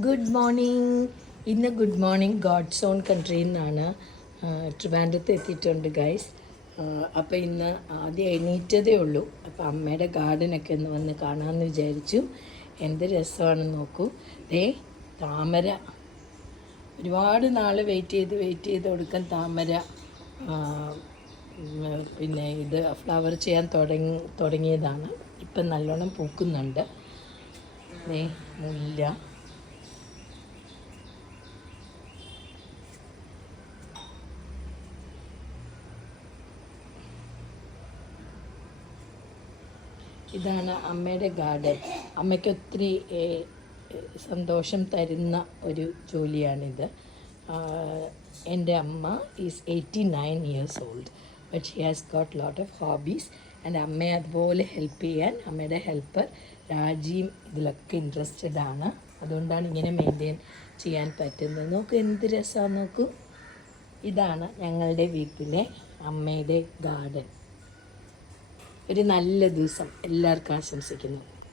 Good morning. ഇന്ന് good morning God's own കൺട്രിയിൽ നിന്നാണ്. ട്രിവാൻഡ്രത്ത് എത്തിയിട്ടുണ്ട് ഗൈസ്. അപ്പോൾ ഇന്ന് ആദ്യം എണീറ്റതേ ഉള്ളൂ. അപ്പോൾ അമ്മയുടെ ഗാർഡനൊക്കെ ഒന്ന് വന്ന് കാണാമെന്ന് വിചാരിച്ചു. എന്ത് രസമാണെന്ന് നോക്കൂ. താമര, ഒരുപാട് നാൾ വെയിറ്റ് ചെയ്ത് കൊടുക്കാൻ താമര, പിന്നെ ഇത് ഫ്ലവർ ചെയ്യാൻ തുടങ്ങിയതാണ്. ഇപ്പം നല്ലോണം പൂക്കുന്നുണ്ട്. മുല്ല, ഇതാണ് അമ്മയുടെ ഗാർഡൻ. അമ്മയ്ക്ക് ഒത്തിരി സന്തോഷം തരുന്ന ഒരു ജോലിയാണിത്. എൻ്റെ അമ്മ is 89 years old, but she has got lot of hobbies. And അമ്മയെ അതുപോലെ ഹെൽപ്പ് ചെയ്യാൻ അമ്മയുടെ ഹെൽപ്പർ രാജിയും ഇതിലൊക്കെ ഇൻട്രസ്റ്റഡ് ആണ്. അതുകൊണ്ടാണ് ഇങ്ങനെ മെയിൻറ്റെയിൻ ചെയ്യാൻ പറ്റുന്നത്. നോക്കൂ എന്ത് രസമാണ് നോക്കൂ. ഇതാണ് ഞങ്ങളുടെ വീട്ടിലെ അമ്മയുടെ ഗാർഡൻ. ഒരു നല്ല ദിവസം എല്ലാവർക്കും ആശംസിക്കുന്നു.